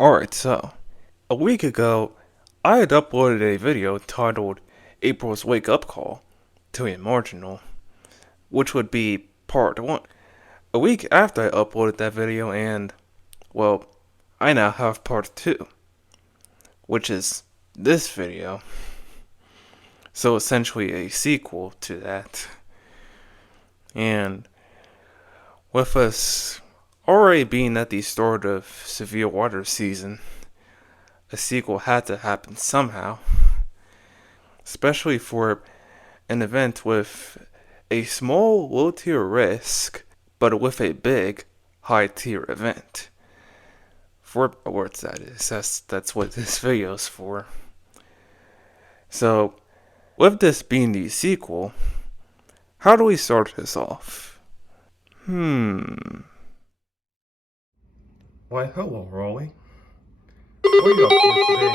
Alright, so, a week ago, I had uploaded a video titled April's Wake Up Call to a marginal, which would be part 1. A week after I uploaded that video and, well, I now have part 2, which is this video. So essentially a sequel to that. And with us already being at the start of severe water season, a sequel had to happen somehow, especially for an event with a small low-tier risk, but with a big high-tier event. For awards, that is. That's what this video is for. So, with this being the sequel, how do we start this off? Why, hello, Rolly. What are you up for today?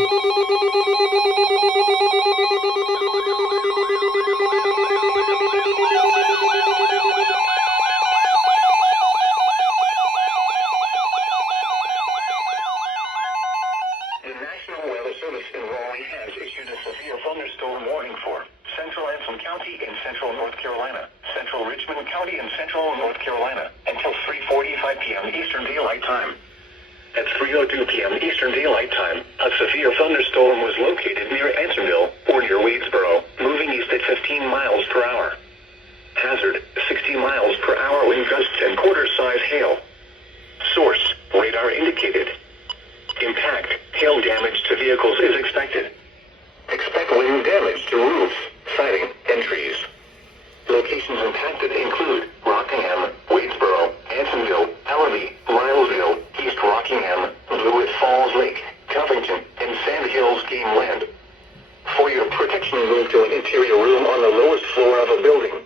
The National Weather Service in Raleigh has issued a severe thunderstorm warning for central Anson County in central North Carolina, central Richmond County in central North Carolina, until 3:45 p.m. Eastern Daylight Time. At 3:02 p.m. Eastern Daylight Time, a severe thunderstorm was located near Ansonville or near Wadesboro, moving east at 15 miles per hour. Hazard, 60 miles per hour wind gusts and quarter-size hail. Source, radar indicated. Impact, hail damage to vehicles is expected. Expect wind damage to roofs, siding, and trees. Locations impacted include Rockingham, Wadesboro, Ansonville, Ellaby, Milesville, East Rockingham, Blewett Falls Lake, Covington, and Sand Hills Game Land. For your protection, move to an interior room on the lowest floor of a building.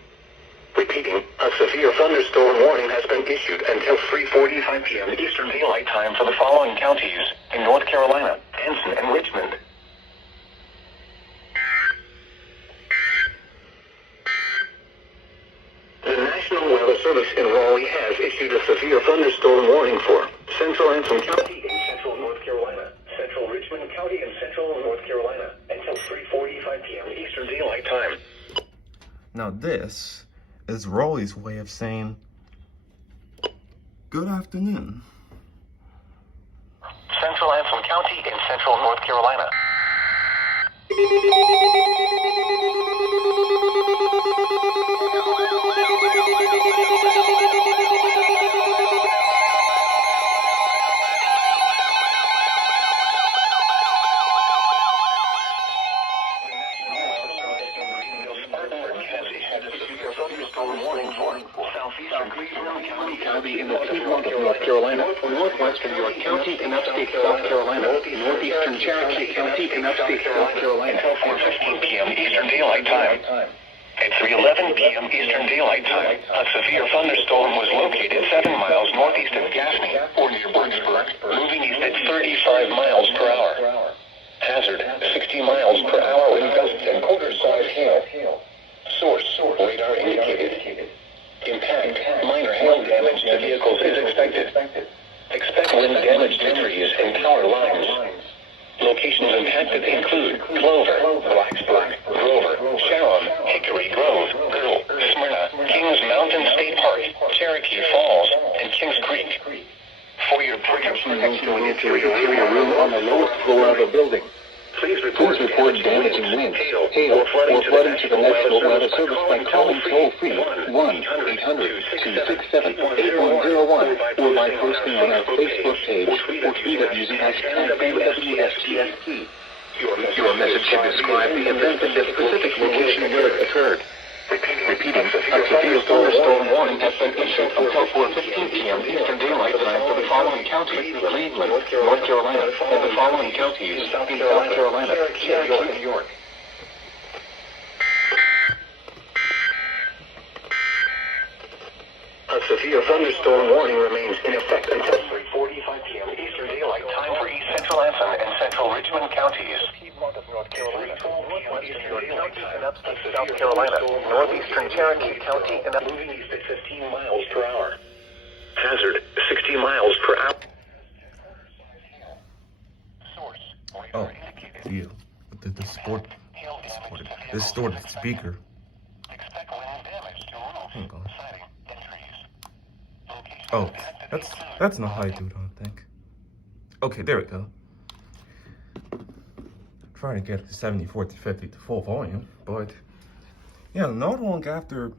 Repeating, a severe thunderstorm warning has been issued until 3:45 p.m. Eastern Daylight Time for the following counties in North Carolina, Anson, and Richmond. The National Weather Service in Raleigh has issued a severe thunderstorm warning for central Anson County in central North Carolina, central Richmond County in central North Carolina, until 3:45 p.m. Eastern Daylight Time. Now this is Raleigh's way of saying, good afternoon. Central Anson County in central North Carolina. County in the Piedmont of North Carolina, northwestern York County in upstate South Carolina, northeastern Cherokee County in upstate South Carolina, at 4:15 p.m. Eastern Daylight Time. At 3:11 p.m. Eastern Daylight Time, a severe thunderstorm was located 7 miles northeast of Gaffney, or near Birchburg, moving east at 35 miles per hour. Hazard, 60 miles per hour wind gusts and quarter-size hail. Source, radar indicated. Impact, minor hail damage to vehicles is expected. Expect wind damage to trees and power lines. Locations impacted include Clover, Blacksburg, Grover, Sharon, Hickory Grove, Girdle, Smyrna, Kings Mountain State Park, Cherokee Falls, and Kings Creek. For your protection, move to an interior room on the lowest floor of a building. Please report damaging winds, hail, or flooding to the National Weather Service by calling toll-free 1-800-267-8101 or by posting on our Facebook page or tweet it using hashtag WTCG. Your message should describe the event and the specific location where it occurred. Repeating, a severe thunderstorm warning has been issued until 4:15 p.m. Eastern Daylight Time for the following counties: Cleveland, North Carolina, and the following counties in South Carolina, Cherokee, and York. A severe thunderstorm warning remains in effect until 3:45 p.m. Eastern Daylight Time for East Central Anson and Central Richmond counties. Piedmont of North Carolina, northwestern York County and upstate South Carolina, northeastern Cherokee County and moving east at 15 miles per hour. Hazard, 60 miles per hour. Oh, it's you. The distorted speaker. Expect wind damage to roofs, Hang on. siding, and trees. Locations Oh, impacted that's include not how I do it, I don't think. Okay, there we go. Trying to get the 74 to 50 to full volume, but yeah, not long after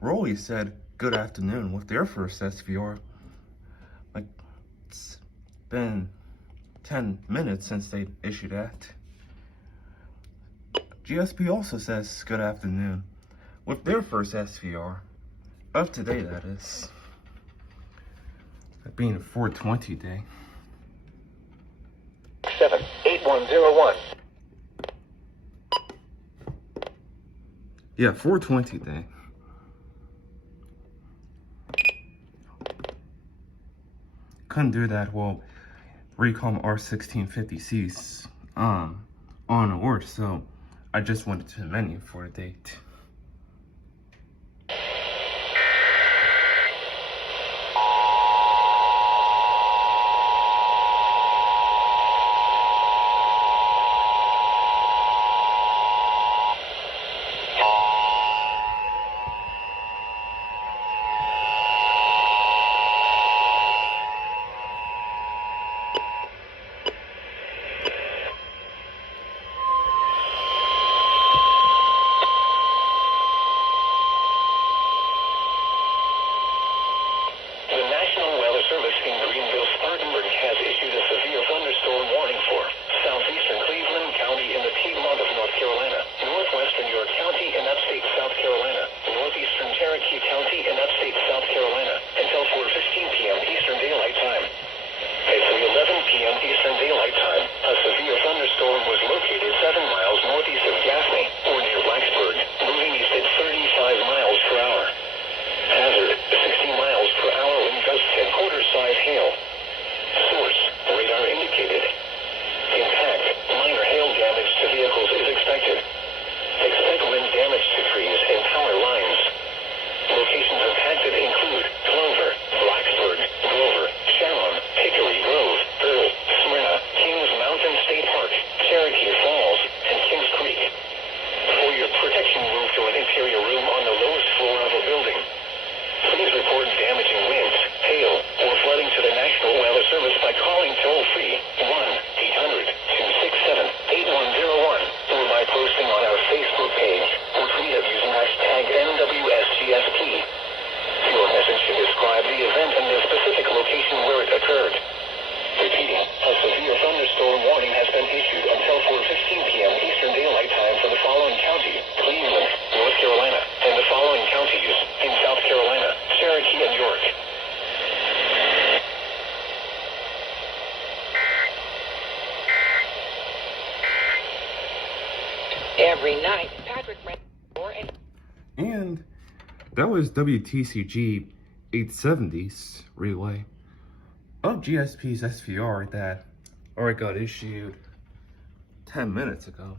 Rolly said good afternoon with their first SVR, like it's been 10 minutes since they issued that. GSP also says good afternoon with their first SVR of today, that is. That being a 420 day. 78101. Yeah, 420 day. Couldn't do that while Recom R1650C's on or so I just went to the menu for a date. The National Weather Service in Greenville-Spartanburg has issued a severe thunderstorm warning for southeastern Cleveland County in the Piedmont of North Carolina, northwestern York County in upstate South Carolina, northeastern Cherokee County in upstate South Carolina, until 4:15 p.m. Eastern Daylight Time. At 3:11 p.m. Eastern Daylight Time, a severe thunderstorm was located 7 miles northeast of Gaffney, or near Blacksburg, moving east at 35 miles per hour. Hazard, 60 miles per hour wind gusts and quarter-size hail. Source, radar indicated. Impact, minor hail damage to vehicles is expected. Expect wind damage to trees and power lines. Locations impacted include Clover, Blacksburg, Grover, Sharon, Hickory Grove, Earl, Smyrna, Kings Mountain State Park, Cherokee Falls, and Kings Creek. For your protection, move to an interior room on the lowest floor of a building. Please report damaging winds, hail, or flooding to the National Weather Service by calling toll-free 1-800-267-8101 or by posting on our Facebook page or tweet us using hashtag NWSGSP. Your message should describe the event and the specific location where it occurred. Repeating, a severe thunderstorm warning has been issued until 4:15 p.m. Eastern Daylight Time for the following county, Cleveland, North Carolina, and the following counties in South Carolina, Cherokee, and York. Every night, Patrick ran And that was WTCG 870's relay of GSP's SVR that already got issued 10 minutes ago.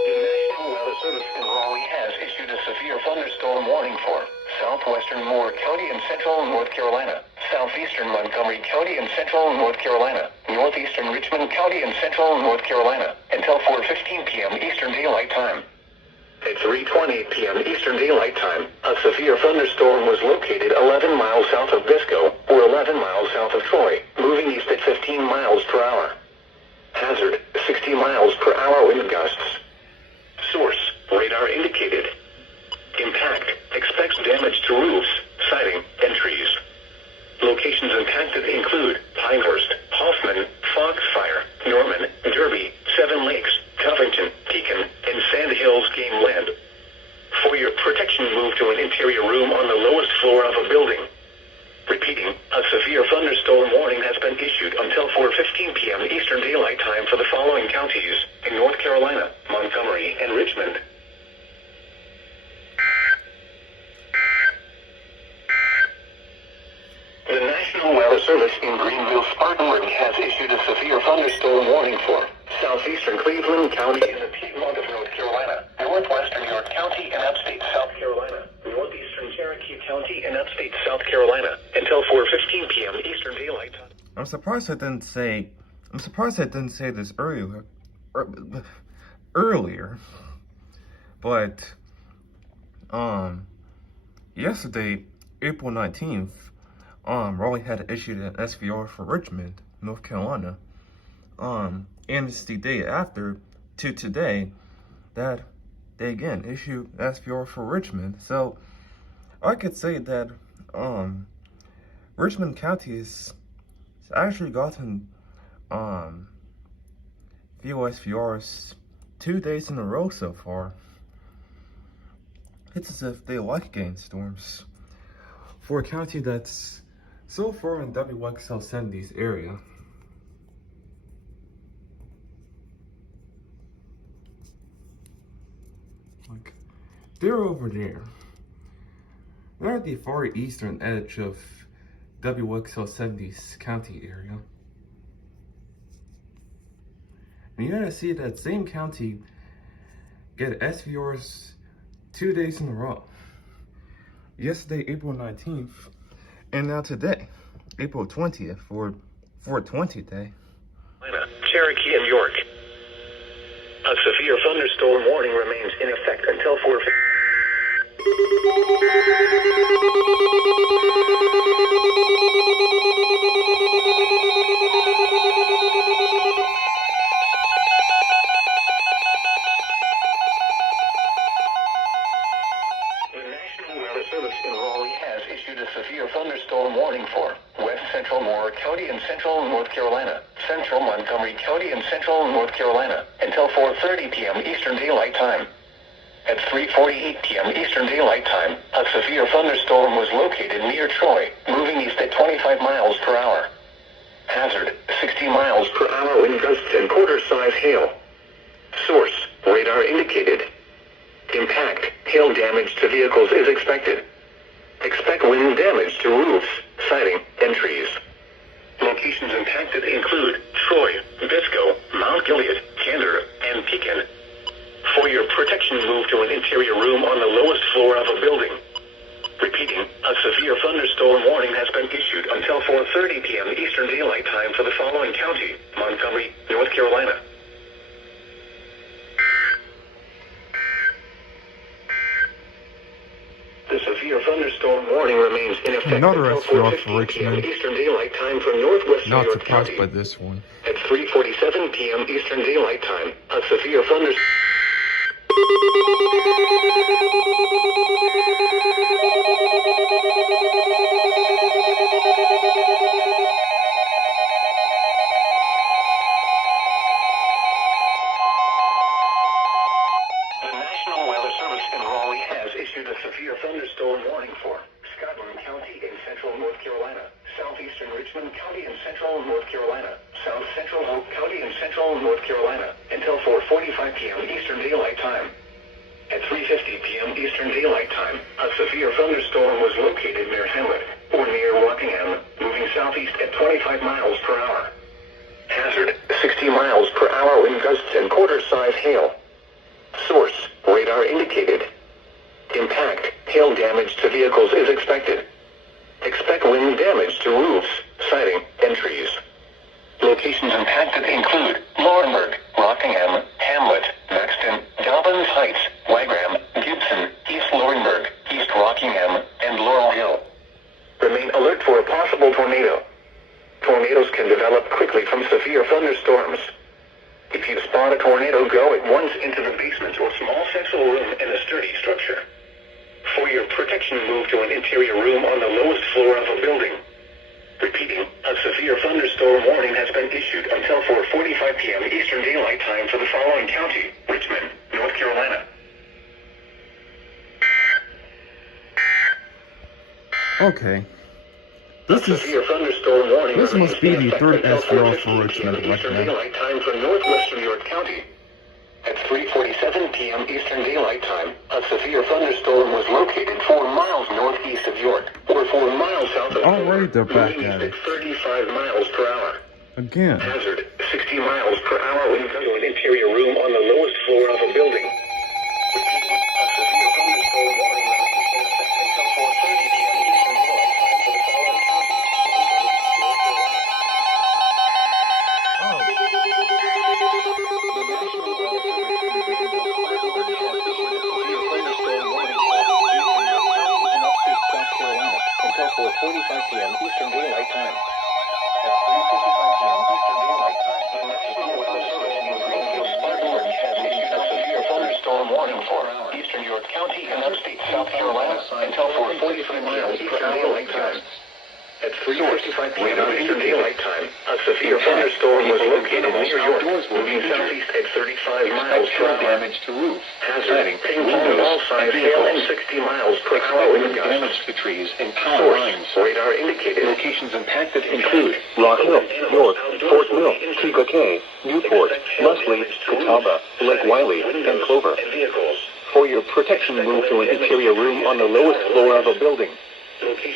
The National Weather Service in Raleigh has issued a severe thunderstorm warning for southwestern Moore County and central North Carolina, southeastern Montgomery County and central North Carolina, northeastern Richmond County and central North Carolina, until 4:15 p.m. Eastern Daylight Time. At 3:20 p.m. Eastern Daylight Time, a severe thunderstorm was located 11 miles south of Biscoe, or 11 miles south of Troy, moving east at 15 miles per hour. Hazard, 60 miles per hour wind gusts. Source, radar indicated. Impact, expects damage to roofs, siding, and trees. Locations impacted include Pinehurst, Hoffman, Foxfire, Norman, Derby, Seven Lakes, Covington, Pekin, and Sand Hills Game Land. For your protection, move to an interior room on the lowest floor of a building. Repeating, a severe thunderstorm warning has been issued until 4:15 p.m. Eastern Daylight Time for the following counties in North Carolina, Montgomery, and Richmond. The National Weather Service in Greenville-Spartanburg has issued a severe thunderstorm thunderstorm warning for southeastern Cleveland County in the Piedmont of North Carolina, northwestern York County and upstate South Carolina, northeastern Cherokee County and upstate South Carolina until 4:15 p.m. Eastern Daylight Time. I'm surprised I didn't say this earlier. But yesterday, April 19th, Raleigh had issued an SVR for Richmond, North Carolina. And it's the day after to today that they again issued SVR for Richmond. So I could say that Richmond County has actually gotten few SVRs 2 days in a row so far. It's as if they like getting storms for a county that's so far in WXL 70's area. Like, they're over there. They're at the far eastern edge of WXL 70's county area. And you gotta see that same county get SVRs 2 days in a row. Yesterday, April 19th, and now today, April 20th, for 420 day. Cherokee and York. A severe thunderstorm warning remains in effect until 4:15. Severe thunderstorm warning for west central Moore County and central North Carolina, central Montgomery County and central North Carolina until 4:30 p.m. Eastern Daylight Time. At 3:48 p.m. Eastern Daylight Time, a severe thunderstorm was located near Troy, moving east at 25 miles per hour. Hazard, 60 miles per hour wind gusts and quarter-size hail. Source, radar indicated. Impact, hail damage to vehicles is expected. Expect wind damage to roofs, siding, and trees. Locations impacted include Troy, Biscoe, Mount Gilead, Candor, and Pekin. For your protection, move to an interior room on the lowest floor of a building. Repeating, a severe thunderstorm warning has been issued until 4:30 p.m. Eastern Daylight Time for the following county: Montgomery, North Carolina. The severe thunderstorm warning remains in effect Another until SVR 4:15 for Richmond. p.m. Eastern Daylight Time for northwestern Not York surprised County. by this one. At 3:47 p.m. Eastern Daylight Time, a severe thunderstorm. The National Weather Service in Raleigh has issued a severe thunderstorm warning for Scotland County in central North Carolina, southeastern Richmond County in central North Carolina, south central Hoke County in central North Carolina, until 4:45 p.m. Eastern Daylight Time. At 3:50 p.m. Eastern Daylight Time, a severe thunderstorm was located near Hamlet, or near Rockingham, moving southeast at 25 miles per hour. Hazard, 60 miles per hour wind gusts and quarter-size hail. Source, radar indicated. Impact, hail damage to vehicles is expected. Expect wind damage to roofs, siding, and trees. Locations impacted include Laurinburg, Rockingham, Hamlet, Maxton, Dobbins Heights, Wagram, Gibson, East Laurinburg, East Rockingham, and Laurel Hill. Remain alert for a possible tornado. Tornadoes can develop quickly from severe thunderstorms. If you spot a tornado, go at once into the basement or small central room in a sturdy structure. For your protection, move to an interior room on the lowest floor of a building. Repeating, a severe thunderstorm warning has been issued until 4:45 p.m. Eastern Daylight Time for the following county: Richmond, North Carolina. Okay. This thunderstorm warning this remains must be in the effect third until SVR 4:15 for Richmond p.m. Eastern right now. Daylight Time for northwestern York County. At 3:47 p.m. Eastern Daylight Time, a severe thunderstorm was located 4 miles northeast of York, or 4 miles south of Alright, they're back moving at east it. at 35 miles per hour. Again. Hazard, 60 60 miles per hour wind to an interior room on the lowest floor of a building. Repeating, a severe thunderstorm warning remains in effect until 4:30 p.m. Eastern Daylight Time for the following counties. Until 4:45 p.m. Eastern Daylight Time. At 3:55 p.m. Eastern Daylight Time, the National Weather Service in Greenville Spartanburg has issued a severe thunderstorm warning for Eastern York County and upstate South Carolina until 4:45 miles per hour. At 3:55 p.m. Eastern Daylight Time, a severe thunderstorm was located near York, moving southeast at 35 miles per hour. Damage to roofs, hazard, windows, all sides, hail, and 60 miles per hour wind gusts. Damage to trees and power lines. Radar indicated. Locations impacted include Rock Hill, York, Fort Mill, Kega Cay, Newport, Leslie, Catawba, Lake Wiley, and Clover. For your protection, move to an interior room on the lowest floor of a building.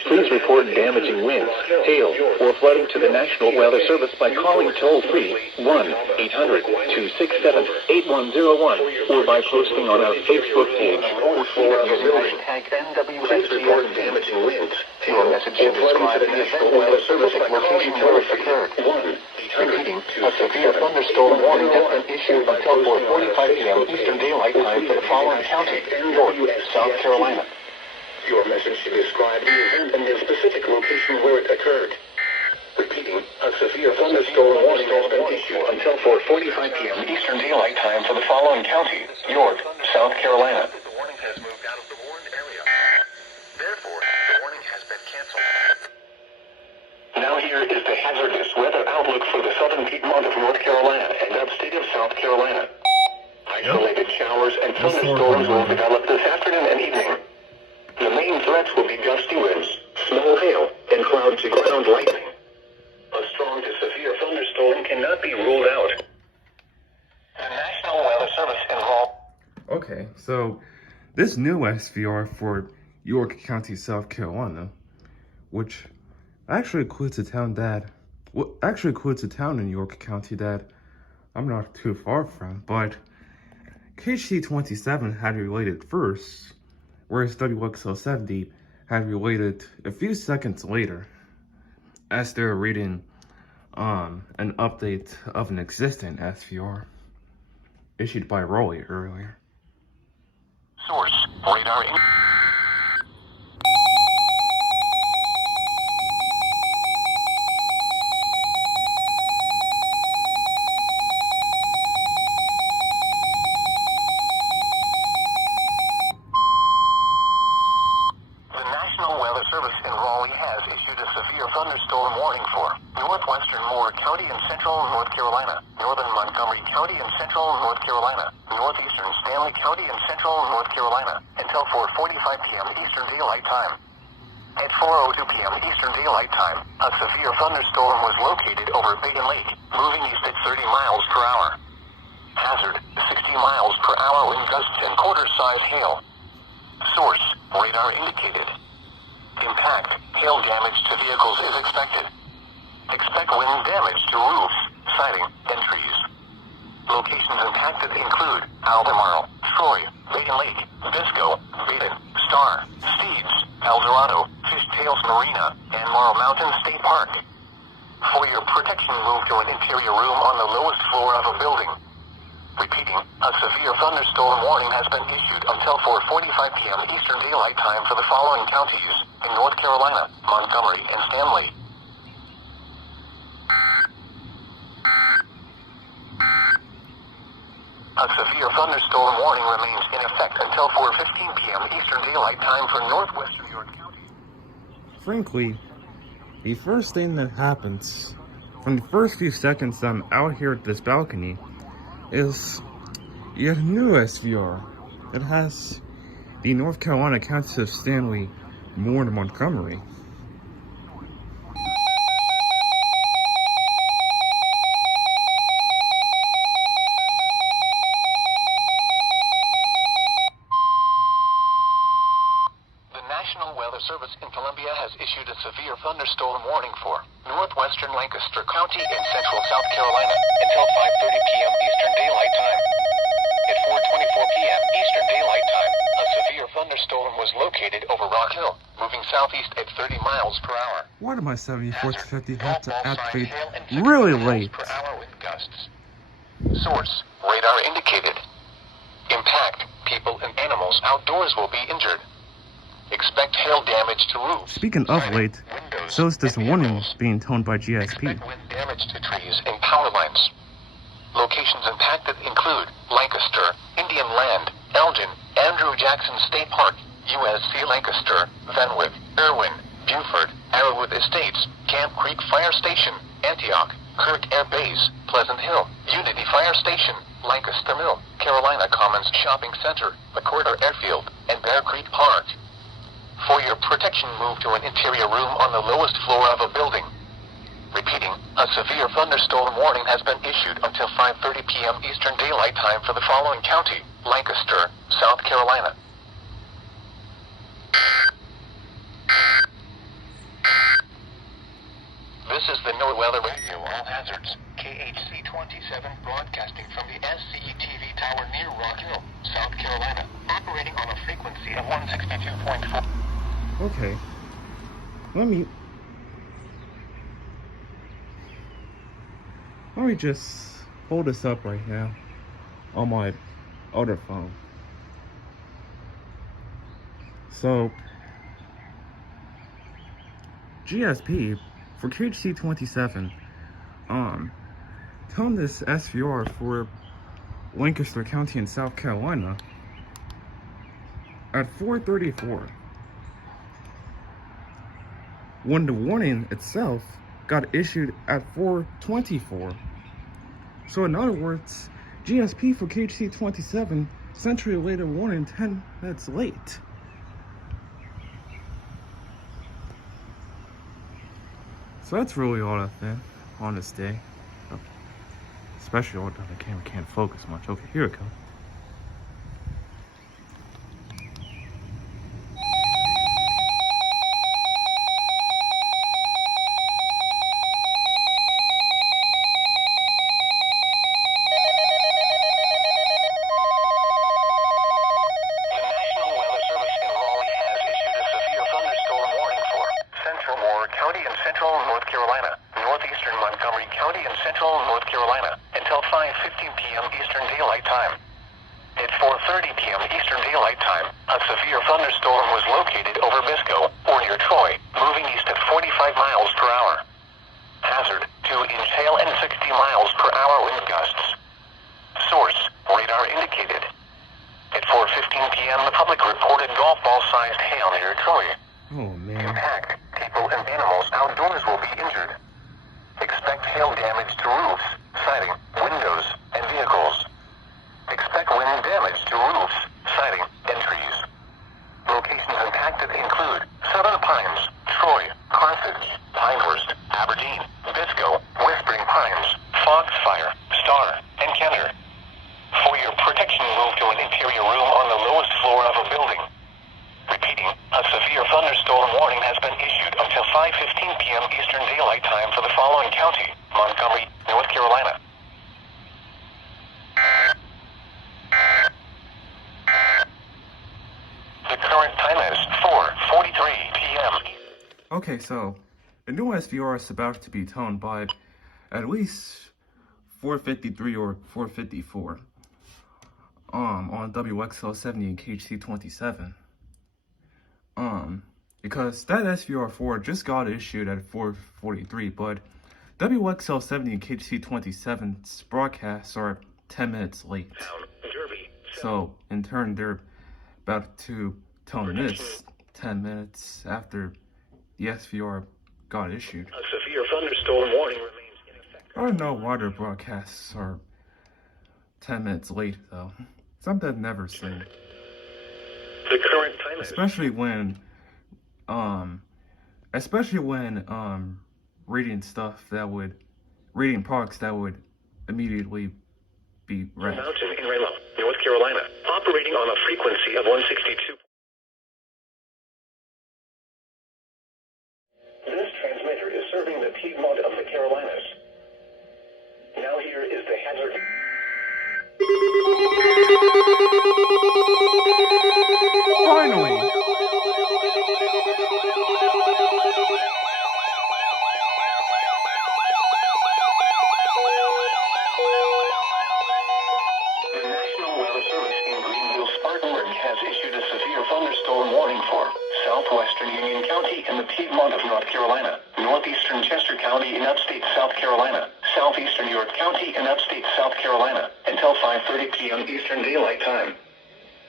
Please report damaging winds, hail, or flooding to the National Weather Service by calling toll-free 1-800-267-8101 or by posting on our Facebook page or using hashtag Please report damaging winds, hail, or flooding to the National Weather Service by calling toll-free 1-800-267-8101. A severe thunderstorm warning has been issued until 4:45 p.m. Eastern Daylight Time for the following county: York, South Carolina. Your message should describe the event and the specific location where it occurred. Repeating, a severe thunderstorm warning has been issued until 4:45 p.m. Eastern Daylight Time for the following counties: York, South Carolina. The warning has moved out of the warned area. Therefore, the warning has been canceled. Now here is the hazardous weather outlook for the southern Piedmont of North Carolina and upstate of South Carolina. Isolated showers and thunderstorms will develop this afternoon and evening. The main threats will be gusty winds, small hail, and cloud-to-ground lightning. A strong to severe thunderstorm cannot be ruled out. The National Weather Service involved. Okay, so this new SVR for York County, South Carolina, which actually includes a town in York County that I'm not too far from, but KC27 had related first, whereas WXL70 had related a few seconds later, as they're reading an update of an existing SVR issued by Raleigh earlier. Source, radar. Service in Raleigh has issued a severe thunderstorm warning for northwestern Moore County and central North Carolina, northern Montgomery County and central North Carolina, northeastern Stanley County and central North Carolina, until 4:45 p.m. Eastern Daylight Time. At 4:02 p.m. Eastern Daylight Time, a severe thunderstorm was located over Bacon Lake, moving east at 30 miles per hour. Hazard, 60 miles per hour wind gusts and quarter-size hail. Source, radar indicated. Impact, hail damage to vehicles is expected. Expect wind damage to roofs, siding, and trees. Locations impacted include Albemarle, Troy, Bacon Lake, Bisco, Baden, Star, Steeds, El Dorado, Fishtails Marina, and Morrow Mountain State Park. For your protection, move to an interior room on the lowest floor of a building. Repeating, a severe thunderstorm warning has been issued until 4:45 p.m. Eastern Daylight Time for the following counties in North Carolina, Montgomery, and Stanley. A severe thunderstorm warning remains in effect until 4:15 p.m. Eastern Daylight Time for northwestern York County. Frankly, the first thing that happens from the first few seconds I'm out here at this balcony is yet a new SVR that has the North Carolina counties of Stanley, Moore, and Montgomery. The National Weather Service in Columbia has issued a severe thunderstorm warning for northwestern Lancaster County in central South Carolina until 5:30 p.m. Eastern Daylight Time. At 4:24 p.m. Eastern Daylight Time, a severe thunderstorm was located over Rock Hill, moving southeast at 30 miles per hour. Why did my 74th 50 have to Ball-sized activate hail and 60 really miles late? per hour wind gusts. Source, radar indicated. Impact, people and animals outdoors will be injured. Expect hail damage to roofs. Speaking of siding, late, windows, so is this and warning vehicles. being toned by GSP. Expect wind damage to trees and power lines. Locations impacted include Lancaster, Indian Land, Elgin, Andrew Jackson State Park, USC Lancaster, Fenwick, Irwin, Buford, Arrowwood Estates, Camp Creek Fire Station, Antioch, Kirk Air Base, Pleasant Hill, Unity Fire Station, Lancaster Mill, Carolina Commons Shopping Center, McCorder Airfield, and Bear Creek Park. For your protection, move to an interior room on the lowest floor of a building. Repeating, a severe thunderstorm warning has been issued until 5:30 p.m. Eastern Daylight Time for the following county: Lancaster, South Carolina. This is the NOAA Weather Radio All Hazards, KHC 27, broadcasting from the SCETV Tower near Rock Hill, South Carolina, operating on a frequency of 162.4. Okay. Let me just hold this up right now on my other phone. So, GSP for KHC 27, telling this SVR for Lancaster County in South Carolina at 4:34. When the warning itself got issued at 4:24. So in other words, GSP for KHC 27 sent you a later warning 10 minutes late. So that's really all I think on this day. Especially all that the camera can't focus much. Okay, here it goes. County in central North Carolina, northeastern Montgomery County in central North Carolina, until 5:15 p.m. Eastern Daylight Time. At 4:30 p.m. Eastern Daylight Time, a severe thunderstorm was located over Bisco, or near Troy, moving east at 45 miles per hour. Hazard, 2-inch hail and 60 miles per hour wind gusts. Source, radar indicated. At 4:15 p.m. the public reported golf ball-sized hail near Troy. Oh man. Impact, people and animals outdoors will be injured. Expect hail damage to roofs, siding, windows, and vehicles. Expect wind damage to roofs, siding, and trees. Locations impacted include Southern Pines, Troy, Carthage, Pinehurst, Aberdeen, Bisco, Whispering Pines, Foxfire, Star, and Kenner. For your protection, move to an interior room on the lowest floor of a building. Repeating, a severe thunderstorm warning has been issued until 5:15 p.m. Eastern Daylight Time for the following county: Montgomery, North Carolina. The current time is 4:43 p.m. Okay, so the new SVR is about to be toned by at least 4:53 or 4:54 on WXL 70 and KHC 27. Because that SVR4 just got issued at 4:43, but WXL 70 and KHC 27's broadcasts are 10 minutes late. So in turn, they're about to tone this 10 minutes after the SVR got issued. A severe thunderstorm warning remains in effect. I don't know why their broadcasts are 10 minutes late though. Something I've never seen. The current time is especially when reading products that would immediately be read. Mountain in Raylo, North Carolina, operating on a frequency of 162. This transmitter is serving the Piedmont here is the hazard. Finally! The National Weather Service in Greenville, Spartanburg has issued a severe thunderstorm warning for southwestern Union County and the Piedmont of North Carolina, northeastern Chester County in upstate South Carolina, southeastern York County in upstate South Carolina, until 5:30 p.m. Eastern Daylight Time.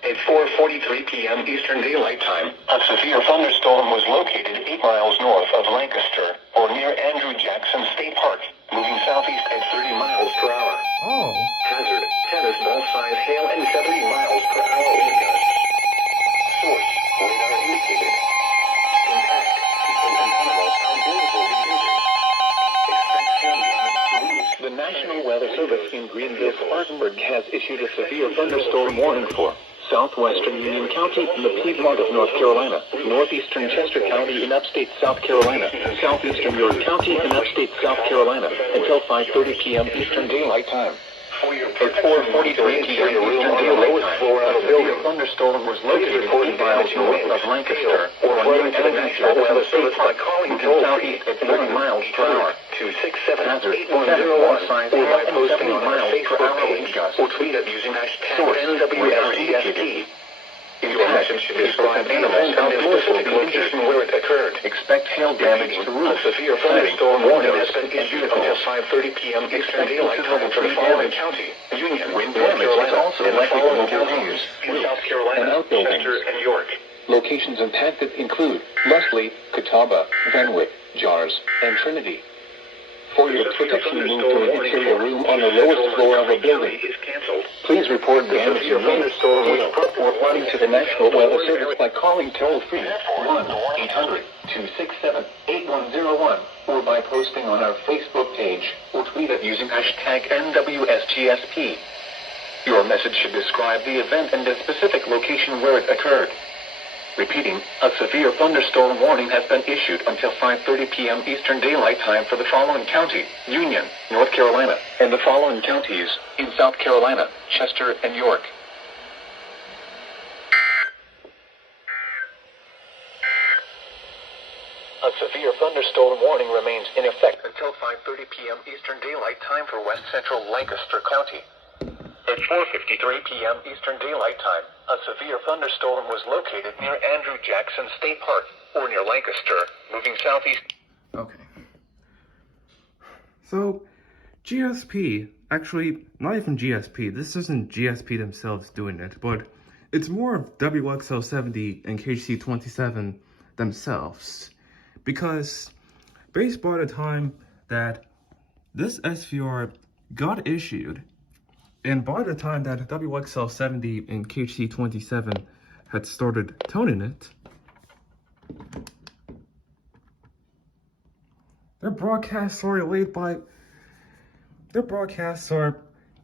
At 4:43 p.m. Eastern Daylight Time, a severe thunderstorm was located 8 miles north of Lancaster, or near Andrew Jackson State Park, moving southeast at 30 miles per hour. Oh. Hazard, tennis ball size hail and 70 miles per hour wind gusts. Source, radar indicated. Impact, people and animals outdoors will be injured. Expect hail damage to roofs. The National Weather Service in Greenville, Spartanburg has issued a severe thunderstorm warning for southwestern Union County and the Piedmont of North Carolina, northeastern Chester County in upstate South Carolina, southeastern York County in upstate South Carolina, until 5:30 p.m. Eastern Daylight Time. At 4:43 p.m. Eastern Daylight Time, a severe thunderstorm was located 40 miles north of Lancaster, or near the National Weather Service by calling southeast at 30 miles per hour. 267-8101, size or by posting on our Facebook page or tweet it using hashtag NWSTSD. Your message should describe animals and the specific location where it occurred. Expect hail damage to roofs. A severe thunderstorm warning has been issued until 5:30 p.m. Eastern Daylight Time for the following county: Union, North Carolina, also and the likely to following mobile counties homes in South Carolina, and outbuildings. Chester, and York. Locations impacted include Leslie, Catawba, Fenwick, Jars, and Trinity. For your protection, move to an interior room on the lowest floor of a building. Please report damage to hail, or flooding to the National Weather Service by calling toll-free 1-800-267-8101 or by posting on our Facebook page or tweet it using hashtag NWSGSP. Your message should describe the event and the specific location where it occurred. Repeating, a severe thunderstorm warning has been issued until 5:30 p.m. Eastern Daylight Time for the following county: Union, North Carolina, and the following counties in South Carolina, Chester, and York. A severe thunderstorm warning remains in effect until 5:30 p.m. Eastern Daylight Time for West Central Lancaster County. At 4:53 p.m. Eastern Daylight Time, a severe thunderstorm was located near Andrew Jackson State Park, or near Lancaster, moving southeast. Okay. So, GSP, actually, not even GSP, this isn't GSP themselves doing it, but it's more of WXL70 and KC27 themselves. Because, based by the time that this SVR got issued, and by the time that WXL70 and KC27 had started toning it, their broadcasts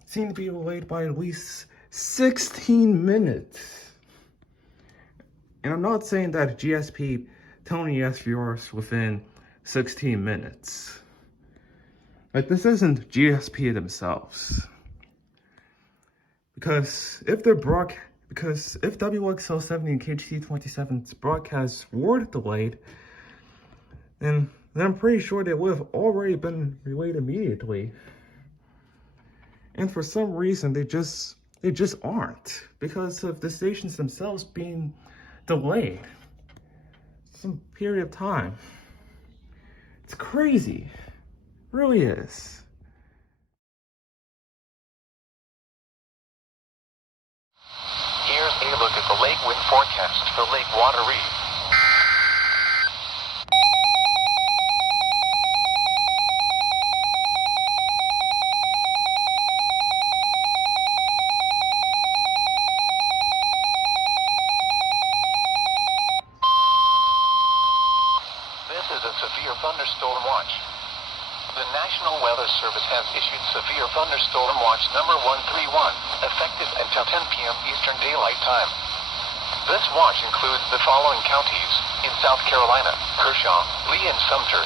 seem to be delayed by at least 16 minutes. And I'm not saying that GSP toning SVRs within 16 minutes. Like, this isn't GSP themselves. Because if WXL70 and KC27's broadcasts were delayed, then I'm pretty sure they would have already been relayed immediately. And for some reason, they just aren't, because of the stations themselves being delayed some period of time. It's crazy. It really is. Here's a look at the lake wind forecast for Lake Wateree. This is a severe thunderstorm watch. The National Weather Service has issued severe thunderstorm watch number 131, effective until 10 p.m. Eastern Daylight Time. This watch includes the following counties in South Carolina: Kershaw, Lee, and Sumter.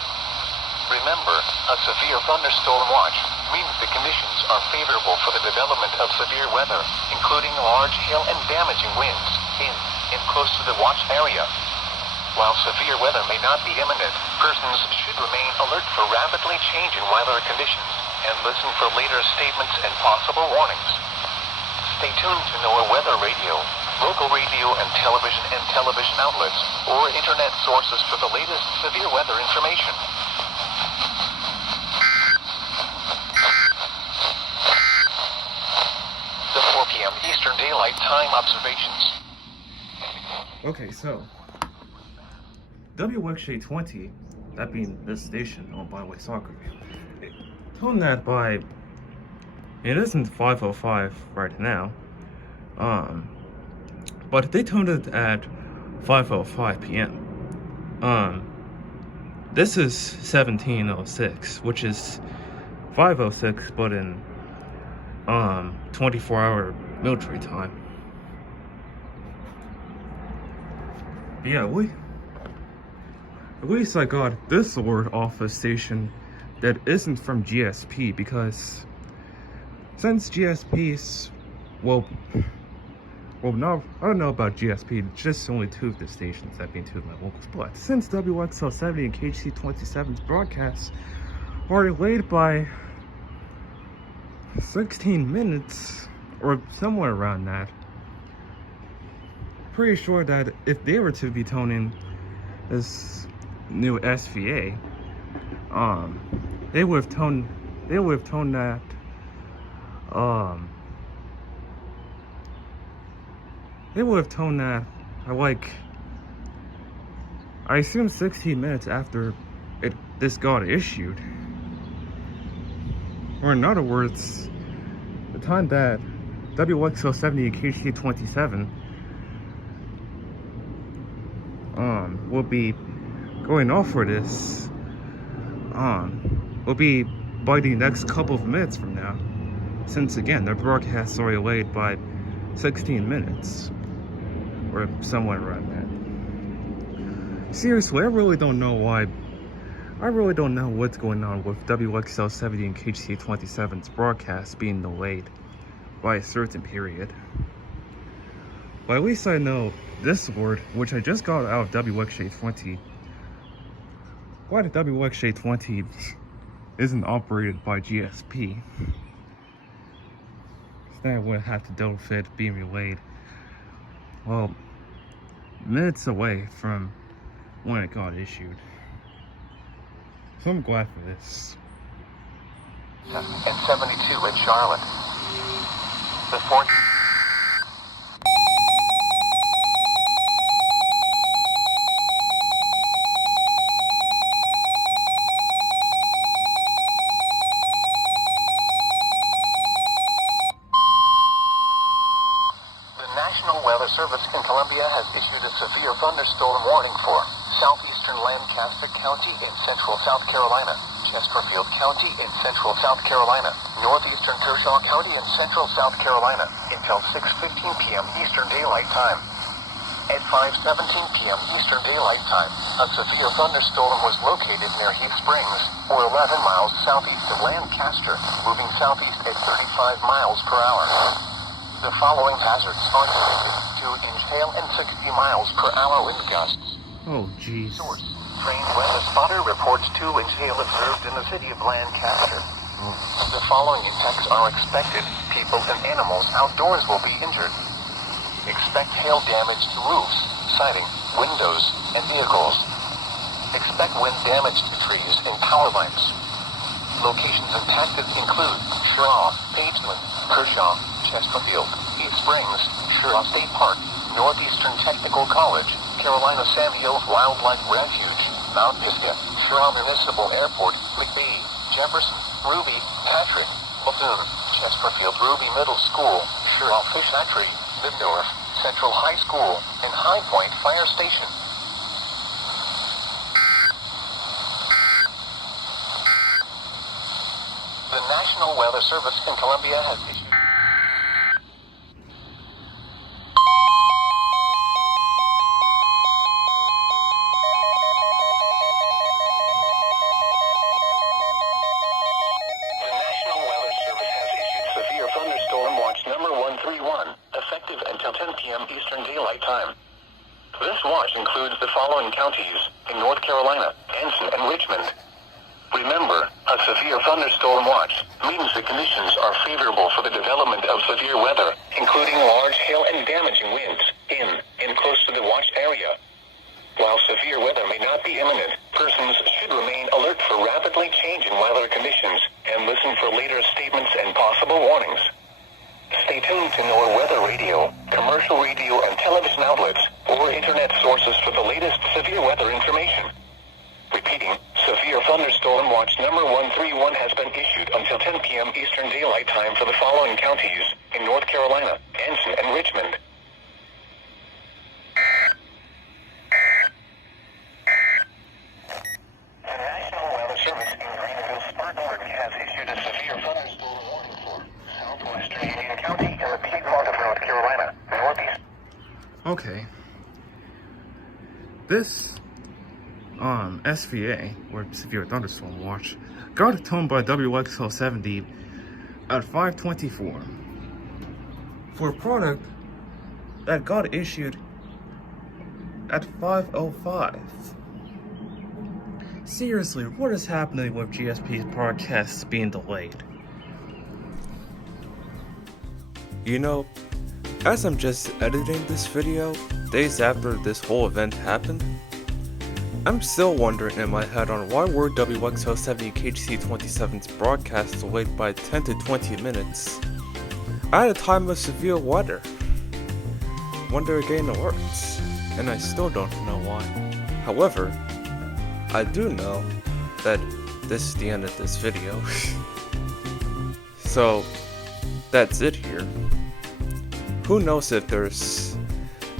Remember, a severe thunderstorm watch means the conditions are favorable for the development of severe weather, including large hail and damaging winds in and close to the watch area. While severe weather may not be imminent, persons should remain alert for rapidly changing weather conditions and listen for later statements and possible warnings. Stay tuned to NOAA Weather Radio, local radio and television outlets, or internet sources for the latest severe weather information. The 4 p.m. Eastern Daylight Time observations. Okay, so WXJ 20, that being this station owned by White Soccer, toned that by, it isn't 5:05 right now, but they toned it at 5:05 p.m. This is 17:06, which is 5:06, but in 24-hour military time. Yeah, at least I got this word off a station that isn't from GSP, because since GSP's, well, no, I don't know about GSP, just only two of the stations that being two of my locals, but since WXL 70 and KHC 27's broadcasts are delayed by 16 minutes, or somewhere around that, pretty sure that if they were to be toning this new SVA, they would have toned that, like, I assume 16 minutes after this got issued. Or in other words, the time that WXL 70 and KHC 27 will be going off for this, will be by the next couple of minutes from now, since again their broadcasts are delayed by 16 minutes or somewhere around that. Seriously, I really don't know what's going on with WXL 70 and KHC 27's broadcast being delayed by a certain period. But at least I know this word, which I just got out of WXJ 20. Why the WXJ 20 isn't operated by GSP? So then I would have to deal with it being relayed, well, minutes away from when it got issued. So I'm glad for this. And 72 in Charlotte. The 4th. Service in Columbia has issued a severe thunderstorm warning for southeastern Lancaster County in central South Carolina, Chesterfield County in central South Carolina, northeastern Kershaw County in central South Carolina until 6:15 p.m. Eastern Daylight Time. At 5:17 p.m. Eastern Daylight Time, a severe thunderstorm was located near Heath Springs, or 11 miles southeast of Lancaster, moving southeast at 35 miles per hour. The following hazards are predicted: 2-inch hail and 60 miles per hour wind gusts. Oh, jeez. Source: trained weather spotter reports 2-inch hail observed in the city of Lancaster. The following effects are expected: people and animals outdoors will be injured. Expect hail damage to roofs, siding, windows, and vehicles. Expect wind damage to trees and power lines. Locations impacted include Shaw, Pageland, Kershaw, Chesterfield, Heath Springs, Kershaw State Park, Northeastern Technical College, Carolina Sand Hills Wildlife Refuge, Mount Pisgah, Shaw Municipal Airport, McBee, Jefferson, Ruby, Patrick, Bethune, Chesterfield Ruby Middle School, Shaw Fish Hatchery, Midnorth, Central High School, and High Point Fire Station. The National Weather Service in Columbia has issued Watch number 131, effective until 10 p.m. Eastern Daylight Time. This watch includes the following counties in North Carolina, Anson and Richmond. Remember, a severe thunderstorm watch means the conditions are favorable for the development of severe weather, including large hail and damaging winds in and close to the watch area. While severe weather may not be imminent, persons should remain alert for rapidly changing weather conditions and listen for later statements and possible warnings. Stay tuned to NOAA weather radio, commercial radio and television outlets, or internet sources for the latest severe weather information. Repeating, severe thunderstorm watch number 131 has been issued until 10 p.m. Eastern Daylight Time for the following counties in North Carolina, Anson and Richmond. The National Weather Service in Greenville-Spartanburg has issued a severe thunderstorm warning for southwestern Union County and the Piedmont of North Carolina, northeast. Okay. This SVA, or Severe Thunderstorm Watch, got toned by WXL 70 at 5:24 for a product that got issued at 5:05. Seriously, what is happening with GSP's broadcasts being delayed? You know, as I'm just editing this video, days after this whole event happened, I'm still wondering in my head on why were WXL70 KHC27's broadcasts delayed by 10 to 20 minutes at a time of severe weather. Wonder again alerts, and I still don't know why. However, I do know that this is the end of this video. So, that's it here. Who knows if there's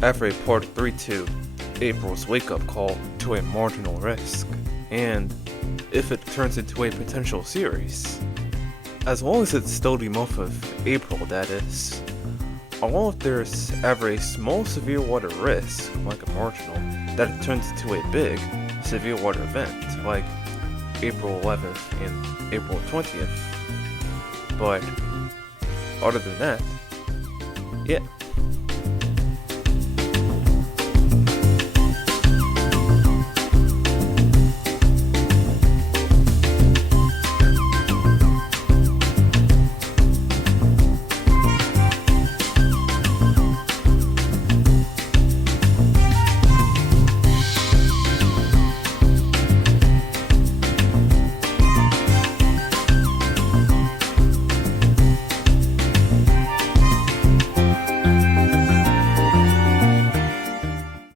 ever a part 3 to April's wake-up call to a marginal risk, and if it turns into a potential series. As long as it's still the month of April, that is. Or if there's ever a small severe water risk, like a marginal, that it turns into a big severe water event, like April 11th and April 20th. But, other than that, yeah.